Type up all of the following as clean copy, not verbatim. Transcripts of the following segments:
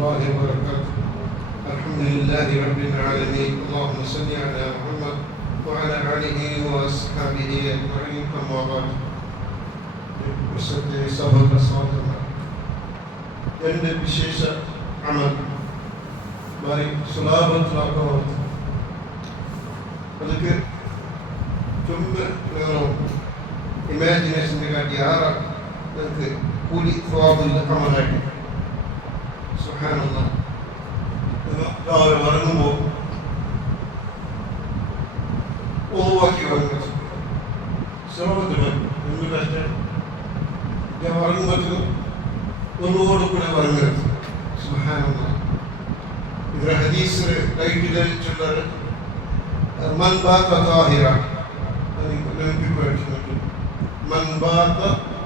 الله وبركاته. الحمد لله رب العالمين. اللهم صل على محمد وعلى آله وأصحابه أجمعين. أما بعد. എൻ്റെ വിശേഷ അമൽ ബാരി സുലാഭത്തിലാക്കുന്നത് ಅದಕ್ಕೆ ತುಂಬ ಇಮ್ಯಾಜಿನೇಷನ್ಗೆ ಕಾಟಿ ಯಾರ ಅದಕ್ಕೆ ಕೂಲಿ ಸ್ವಾಬುಲ್ಲ ಅಮಲಾಗಿ സുബ്ഹാനല്ലാഹ് രാവിലെ ഉറങ്ങുമ്പോൾ ഒഴിവാക്കി ഉറങ്ങുക ശ്രമത്തിൽ എന്ത് കഷ്ടം ഞാൻ ഉറങ്ങുമ്പോഴത്തേക്കും ഒന്നുകൂടെ കൂടെ ഉറങ്ങരുത് സുബ്ഹാനല്ലാഹ് ഇതിലെ ഹദീസിൽ ടൈറ്റിൽ ധരിച്ചുള്ളത് മൻ ബാത താഹിറ മൻ ബാത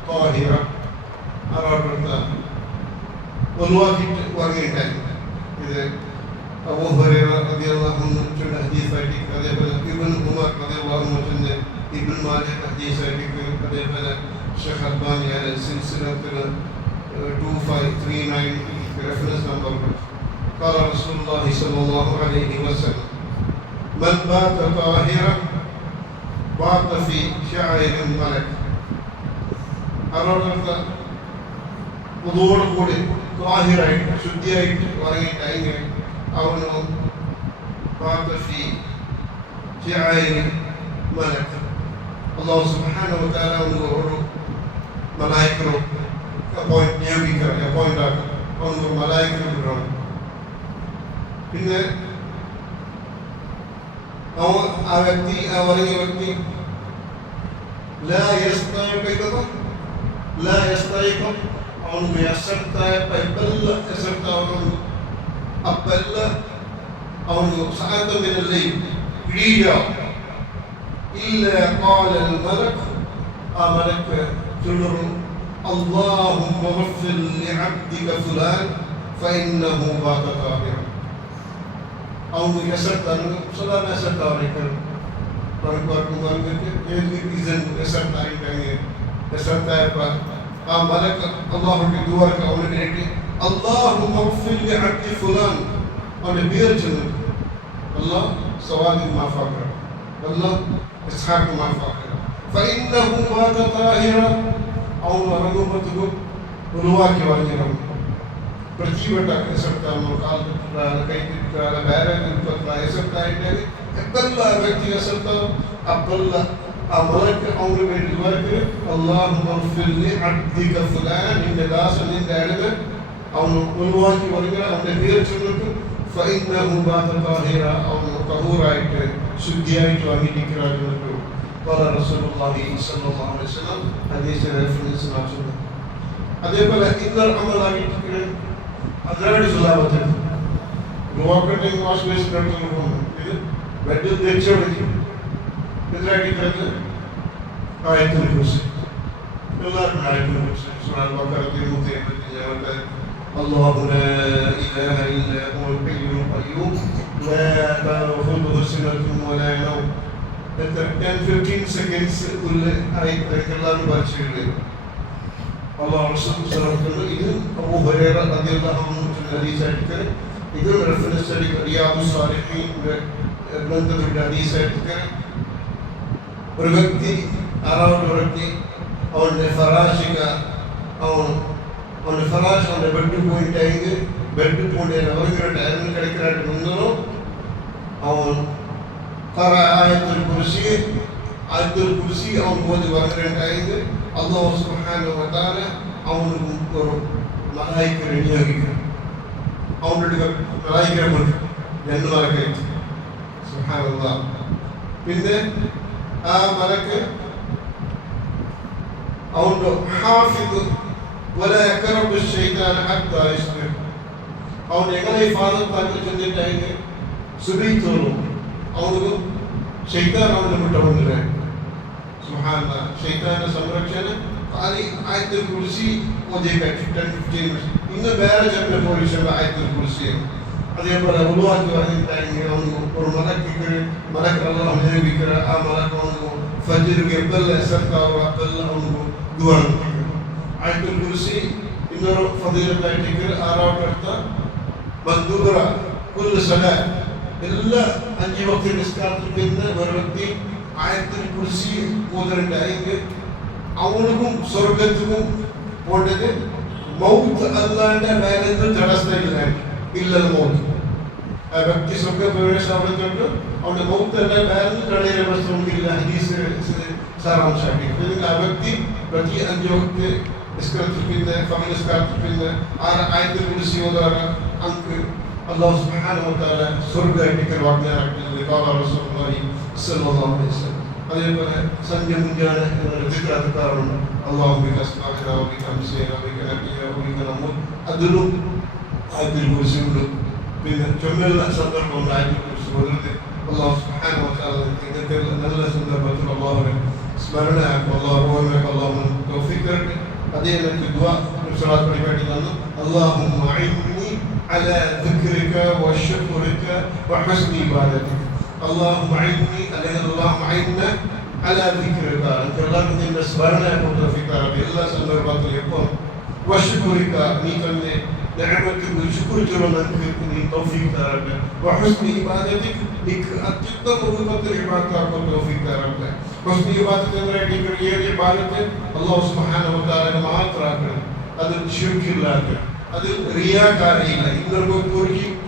താഹിറ ആരോടും ഒഴിവാക്കിയിട്ട് ഉറങ്ങിയിട്ടായിരുന്നു. ഇത് അബൂ ഹുറൈറ റളിയല്ലാഹു അൻഹു ഹദീസായിട്ട്, അതേപോലെ ഇബ്നു ഉമർ റളിയല്ലാഹു അൻഹു ഇബ്നു മാജഹ് ഹദീസായിട്ട്, അതേപോലെ ഷെയ്ഖ് അൽബാനി സിൽസിലത്തിൽ 2539 റെഫറൻസ് നമ്പർ. قال رسول الله صلى الله عليه وسلم من بات طاهرا بات في شعر الملك. അവരുടെ ഉദോടുകൂടി ത്വാഹിറായിട്ട് ശുദ്ധിയായിട്ട് ഉറങ്ങിയിട്ടായി അവന് മലക്ക് അല്ലാഹു സുബ്ഹാനഹു വ തആല ഒരു മലായിക്കനെ അപ്പോയിന്റ് ആക്കും. അവനൊരു മലായിക്കനെ വിടണം. പിന്നെ ആ വ്യക്തി, ആ ഉറങ്ങിയ വ്യക്തി ಅವನಿಗೆ ಎಸರ್ತಾ ಪೈಬೆಲ್ಲ ಎಸರ್ತಾ ಅಪ್ಪೆಲ್ಲ ಅವನು ಸಾಯಂಕಾಲದಲ್ಲಿ ಇಡೀ ಇಲ್ಲ ಕಾಲ ಮಲಕ್ ಆ ಮಲಕ್ ತಿಳಿರು اللهم اغفر لعبدك فلان فإنه بات طاهرا. ಅವನು ಎಸರ್ತಾನು ಸದಾ ಎಸರ್ತಾ ಎಸರ್ತಾ ആ മലക്ക് അല്ലാഹുവിന്റെ ദുആക്ക് അവന് വേണ്ടി അല്ലാഹുമ്മ ഗ്ഫിർ ലി അബ്ദി ഫുലാൻ അവന്റെ പേര് ചൊല്ലുന്നു. അല്ലാഹ് സവാദി മാഫാഖ, അല്ലാഹ് ഇസ്ഹാഖ് മാഫാഖ. ഫഇന്നഹു ബാത താഹിറ. അവൻ ഉറങ്ങുമ്പോഴത്തേക്കും ഒഴിവാക്കി ഉറങ്ങിയിറങ്ങും. പ്രത്യേകപ്പെട്ട എസർത്താമോ കാൽക്കുട്ടാല കൈക്കുട്ടാല വേറെ എസർത്തായിട്ട് എപ്പെല്ലാം വ്യക്തി എസർത്താവും അപ്പെല്ലാം ആ മലക്ക് അവന് വേണ്ടി വരക്ക് അല്ലാഹുമ്മ ഗ്ഫിർ ലി അബ്ദിക ഫുലാൻ, നിന്റെ ദാസൻ നിന്റെ അടിമ അവന് ഒഴിവാക്കി ഉറങ്ങുക. അവന്റെ പേര് ചൊല്ലിട്ട് ഫഇന്നഹു ബാത താഹിറ, അവന് തഹൂറായിട്ട് ശുദ്ധിയായിട്ട് വന്നിരിക്കുകയാണ്. قال رسول الله صلى الله عليه وسلم ഹദീസ് റെഫറൻസ് നാച്ചുണ്ട്. അതേപോലെ ഇന്നർ അമലായിട്ട് അതിനാണ് സുലാഭത്തിൽ റോക്കറ്റിംഗ് വാഷ് ബേസ് നടത്തുന്നു. ഇത് ബെഡിൽ തെച്ചോടിക്കും ഇതിനായിട്ട് ആയത്തുൽ കുർസി എല്ലാവരും ആയത്തുൽ കുർസി സൂറ ബഖറ 285 الله لا إله إلا هو الحي القيوم لا تأخذه سنة ولا نوم. 10-15 seconds ആയത്തുകളാണ് പഠിച്ചിട്ടുള്ളത്. അല്ലാഹു റസൂൽ സല്ലല്ലാഹു അലൈഹി ഇത് അബൂ ഹുറൈറ റളിയല്ലാഹു അൻഹു ഹദീസായിട്ട്, ഇത് റെഫറൻസ് റിയാദുസ് സാലിഹീൻ ഗ്രന്ഥത്തിന്റെ ഹദീസായിട്ട് ഒരു വ്യക്തി ആറാമത്തെ വ്യക്തി അവൻ്റെ ഫറാശിക അവൻ്റെ ഫറാഷ് അവൻ്റെ ബെഡ് പോയിട്ടായെങ്കിൽ ബെഡ് പോയിട്ട് അവർക്ക് ടൈമിൽ കിടക്കാനായിട്ട് നിന്നോ അവൻ ആയത്തുൽ കുർസി അവൻ പോയി പറഞ്ഞിട്ടായെങ്കിൽ അല്ലാഹു സുബ്ഹാനഹു വ തആല അവന് ഒരു മലായിക്കയെ നിയോഗിക്കും. അവൻ്റെ മലായിക്കയെ രണ്ട് മലക്കായിട്ട് സുബ്ഹാനല്ലാഹ്. പിന്നെ ആ മലക്ക് അവൻ്റെ ഹാഫിദ് വലാ യഖറബു ശൈത്താന ഹത്താ യസ്ബിഹ്. അവൻ എങ്ങനെ ഇഫാദത്താക്കി ചെന്നിട്ടായെങ്കിൽ സുബഹി തോറും അവന് ശൈത്താൻ അവനെ വിട്ടുകൊണ്ടില്ല. സുബ്ഹാനല്ലാഹ്. ശൈത്താന്റെ സംരക്ഷണ ആയത്തുൽ കുർസി ഓതിയേക്കായിട്ട് 10-15 minutes. ഇന്ന് വേറെ ചില പോലീസുള്ള ആയത്തുൽ കുർസിയാണ്. അതേപോലെ ഉൾവാക്കി പറഞ്ഞിട്ടാണെങ്കിൽ അവന് ഒരു മലക്ക് അല്ലാഹു നിയോഗിക്കുക. ആ മലക്ക് അവന് ഫജ്റിಗೆ ಎಪ್ಪೆಲ್ಲ ಎಸರ್ತಾವ ಅಪ್ಪೆಲ್ಲ ಅವನು ದುವಾ ಆಯತುಲ್ ಕುರ್ಸಿ ಇನ್ನೊಂದು ಫದೀಲತ್ ಆಯ್ತು. ಆರಾವಟ മന്ദൂറ കുല്ലു സലാത്ത് എല്ലാ 5 വക്ത നിസ്കാരത്തിൽ പിന്നെ ഒരു വ്യക്തി ആയത്തിൽ കുർസി ഓതലുണ്ടായെങ്കിൽ അവനുക്കും സ്വർഗത്തിനും പോണ്ടത് മൗത്ത് അല്ലാണ്ട് വേറെ എന്ത് തടസ്സമില്ല. ഇല്ലത് മൗത്ത് ആ വ്യക്തി സ്വർഗ പ്രവേശം അവിടെ തൊട്ട് അവന്റെ മൗത്ത് അല്ല വേറെ തടയുന്ന പ്രശ്നമില്ല. ഹദീസ് സാരാംശമാക്കി ആ വ്യക്തി പ്രതി 5 വക്ത നിസ്കാരത്തിൽ പിന്നെ ഫജർ നിസ്കാരത്തിൽ പിന്നെ ആയത്തിൽ കുർസി ഓതാറ അങ്ക് അല്ലാഹു സുബ്ഹാനഹു വ തആല സ്വർഗ്ഗത്തിൽ വാഗ്ദാനം ഖാല റസൂലുള്ളാഹി സ്വല്ലല്ലാഹു അലൈഹി വസല്ലം. അതേപോലെ സന്ധ്യ മുഞ്ചാണ് എന്നൊരു ദിക്റാറുണ്ട്. അല്ലാഹു ബിക അസ്മാഇക വ ബിക അംസിക വ ബിക നബിയ വ ബിക നമൂത് അതിലും ആയത്തിൽ കുർസി ഉണ്ട്. പിന്നെ ചൊല്ലുന്ന സന്ദർഭം ആയത്തിൽ കുർസി ഓതുന്നത് അല്ലാഹു സുബ്ഹാനഹു വ തആല ഇങ്ങനത്തെ നല്ല സന്ദർഭത്തിൽ അല്ലാഹുവിനെ സ്മരണയാക്കും. അല്ലാഹു ഓർമ്മയ്ക്ക് അല്ലാഹു തൗഫീഖ് തരട്ടെ. അതേ എനിക്ക് ദുആ സ്വലാത്ത് പരിപാടി തന്നു. അല്ലാഹുമ്മ അഇന്നി അലാ ദിക്രിക വശുക്രിക വഹുസ്നി ഇബാദതിക. അല്ലാഹുമ്മ അഇന്നി അല്ലാഹുമ്മ അഇന്ന അലാ ദിക്രിക അല്ലാഹു നിന്റെ സ്മരണയാക്കും തൗഫീഖ് തരട്ടെ. എല്ലാ സന്ദർഭത്തിലും എപ്പോൾ വശുക്രിക നീ തന്നെ നിഅമത്തുൽ ശുക്ർ ചെയ്യുന്നതിന് നീ തൗഫീഖ് തരട്ടെ. വഹുസ്നി ഇബാദതിക നിക്ക് അത്യുത്തമ രൂപത്തിൽ ഇബാദത്താക്കും തൗഫീഖ് തരട്ടെ. ഹുസ്നി ഇബാദത്ത് എന്ന ഈ ഇബാദത്ത് അല്ലാഹു സുബ്ഹാനഹു വ തആല മാത്രമാക്കണം. അത് ശിർക്കില്ലാത്ത അത് റിയാകാരിയില്ല. ഇന്നൊരു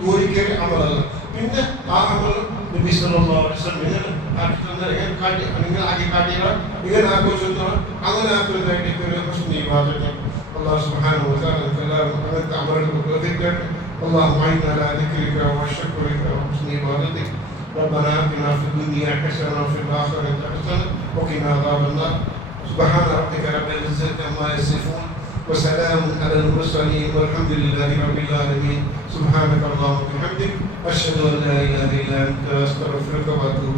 കോരിക്കൽ അമലല്ല. പിന്നെ ആ അമൽ നബി സല്ലല്ലാഹു അലൈഹി വസല്ലം ഇങ്ങനെ ആക്കി തന്ന കാട്ടി നിങ്ങൾ ആക്കി കാട്ടിയ ഇങ്ങനെ ആഘോഷിക്കുന്ന അങ്ങനെ ആക്കുന്നതായിട്ട് ഒരു ഹുസ്നി ഇബാദത്ത് അല്ലാഹു സുബ്ഹാനഹു വ തആല എല്ലാവരും അങ്ങനത്തെ അമലുകൾ പ്രവർത്തിക്കട്ടെ. اللهم اعنا على ذكرك وشكرك وحسن عبادتك. ربنا آتنا في الدنيا حسنة وفي الآخرة حسنة وقنا عذاب النار. سبحان ربك رب العزة عما يصفون وسلام على المرسلين والحمد لله رب العالمين. سبحانك اللهم وبحمدك أشهد أن لا إله إلا أنت أستغفرك وأتوب